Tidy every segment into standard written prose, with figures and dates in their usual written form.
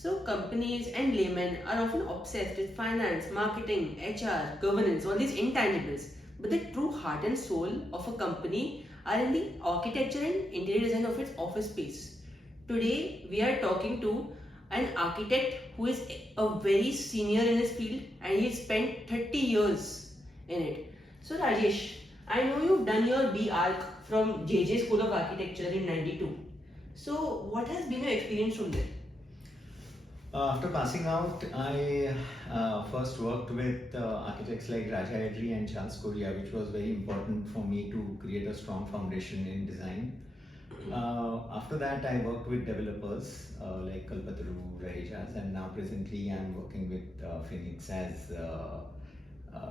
So, companies and laymen are often obsessed with finance, marketing, HR, governance, all these intangibles. But the true heart and soul of a company are in the architecture and interior design of its office space. Today, we are talking to an architect who is a very senior in his field and he spent 30 years in it. So, Rajesh, I know you've done your B Arch from JJ School of Architecture in 92. So, what has been your experience from there? After passing out, I first worked with architects like Rajesh and Charles Korea, which was very important for me to create a strong foundation in design. After that, I worked with developers like Kulkarni, Rajesh, and now presently I'm working with Phoenix as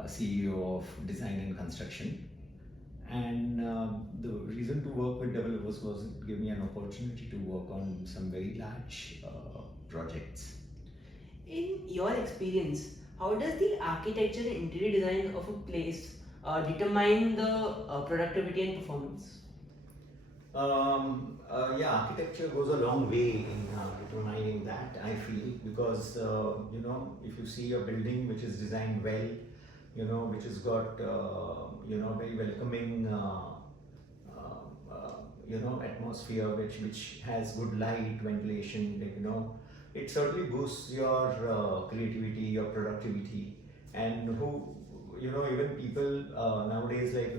CEO of design and construction. And the reason to work with developers was it gave me an opportunity to work on some very large projects. In your experience, how does the architecture and interior design of a place determine the productivity and performance? Yeah, architecture goes a long way in determining that, I feel, because if you see a building which is designed well, which has got very welcoming atmosphere, which has good light, ventilation, it certainly boosts your creativity, your productivity, and even people nowadays, they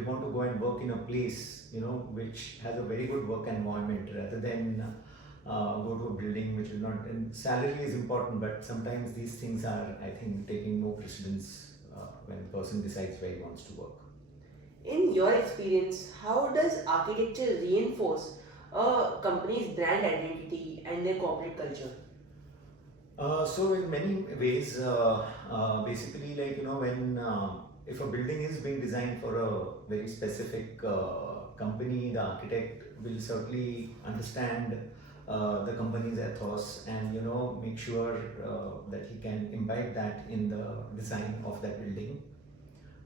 want to go and work in a place, which has a very good work environment rather than go to a building which is not. And salary is important, but sometimes these things are, I think, taking more precedence when a person decides where he wants to work. In your experience, how does architecture reinforce a company's brand identity and their corporate culture? So in many ways, basically, when if a building is being designed for a very specific company, the architect will certainly understand the company's ethos and make sure that he can imbibe that in the design of that building.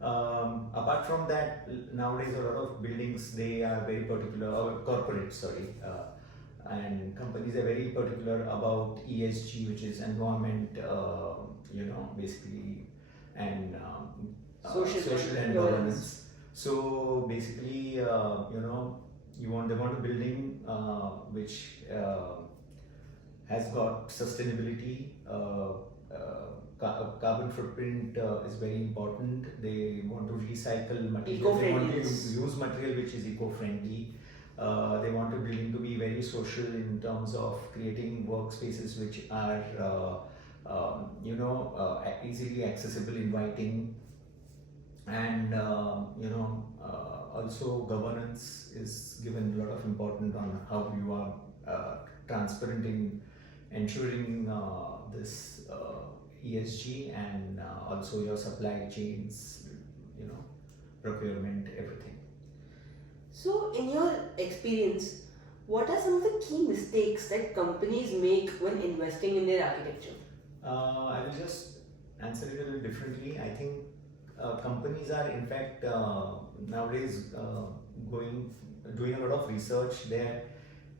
Apart from that, nowadays a lot of buildings, they are very particular, or corporate, sorry, and companies are very particular about ESG, which is environment, basically, and social and governance. So basically, they want a building which has got sustainability. Carbon footprint is very important. They want to recycle material. They want to use material which is eco-friendly. They want a building to be very social in terms of creating workspaces which are, easily accessible, inviting, and also governance is given a lot of importance on how you are transparent in ensuring this ESG and also your supply chains, procurement, everything. So, in your experience, what are some of the key mistakes that companies make when investing in their architecture? I will just answer it a little differently. I think companies are, in fact, nowadays doing a lot of research. They're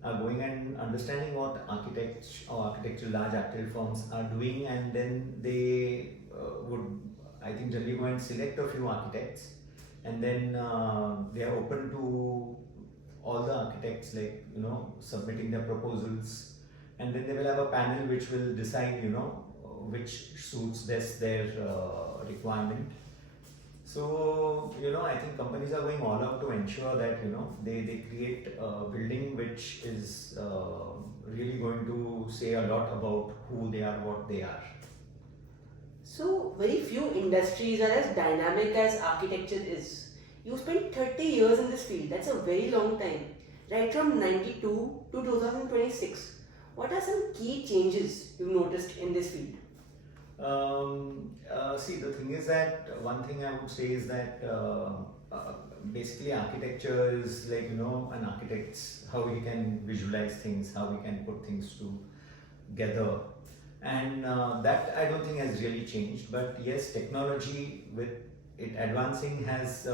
going and understanding what architects or large architecture firms are doing, and then they would, I think, generally go and select a few architects, and then they are open to all the architects, submitting their proposals, and then they will have a panel which will decide, which suits best their requirement. So, I think companies are going all out to ensure that, they create a building which is really going to say a lot about who they are, what they are. So, very few industries are as dynamic as architecture is. You spent 30 years in this field, that's a very long time. Right from 92 to 2026. What are some key changes you've noticed in this field? See, the thing is that one thing I would say is that basically architecture is like, an architect's, how he can visualize things, how he can put things together. And that I don't think has really changed. But yes, technology with it advancing has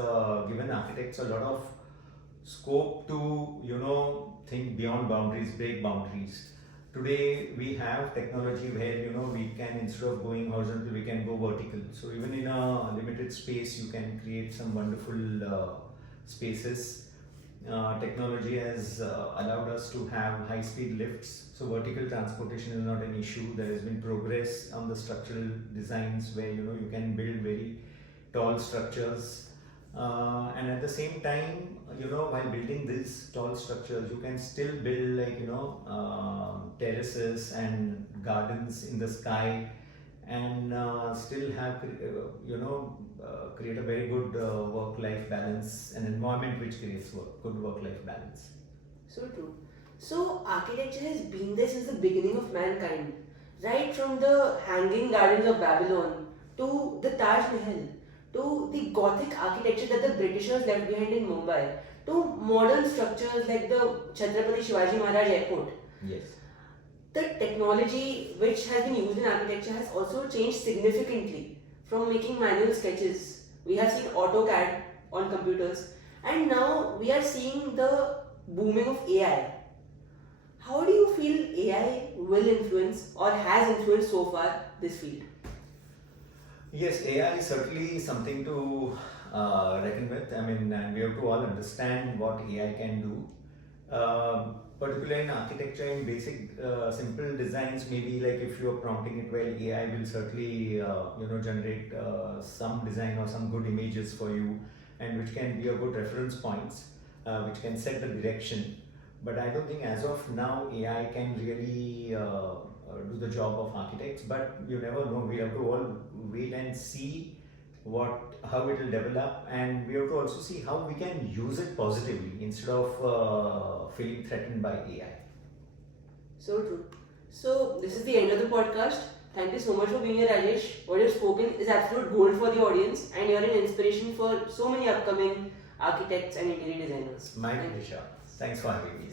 given architects a lot of scope to, think beyond boundaries, break boundaries. Today we have technology where we can, instead of going horizontal, we can go vertical. So even in a limited space, you can create some wonderful spaces. Technology has allowed us to have high speed lifts, so vertical transportation is not an issue. There has been progress on the structural designs where you can build very tall structures, and at the same time, while building these tall structures, you can still build like terraces and gardens in the sky, and still have create a very good work-life balance, an environment which creates good work-life balance. So true. So architecture has been there since the beginning of mankind, right from the hanging gardens of Babylon to the Taj Mahal to the Gothic architecture that the Britishers left behind in Mumbai to modern structures like the Chhatrapati Shivaji Maharaj Airport. Yes. The technology which has been used in architecture has also changed significantly from making manual sketches. We have seen AutoCAD on computers, and now we are seeing the booming of AI. How do you feel AI will influence or has influenced so far this field? Yes, AI is certainly something to reckon with. I mean, and we have to all understand what AI can do. Particularly in architecture, in basic, simple designs, maybe like if you are prompting it well, AI will certainly generate some design or some good images for you, and which can be a good reference points, which can set the direction. But I don't think as of now AI can really do the job of architects. But you never know. We have to all wait and see how it will develop, and we have to also see how we can use it positively instead of feeling threatened by AI. So true. So this is the end of the podcast. Thank you so much for being here, Rajesh. What you've spoken is absolute gold for the audience, and you're an inspiration for so many upcoming architects and interior designers. My Thank you. pleasure. Thanks for having me.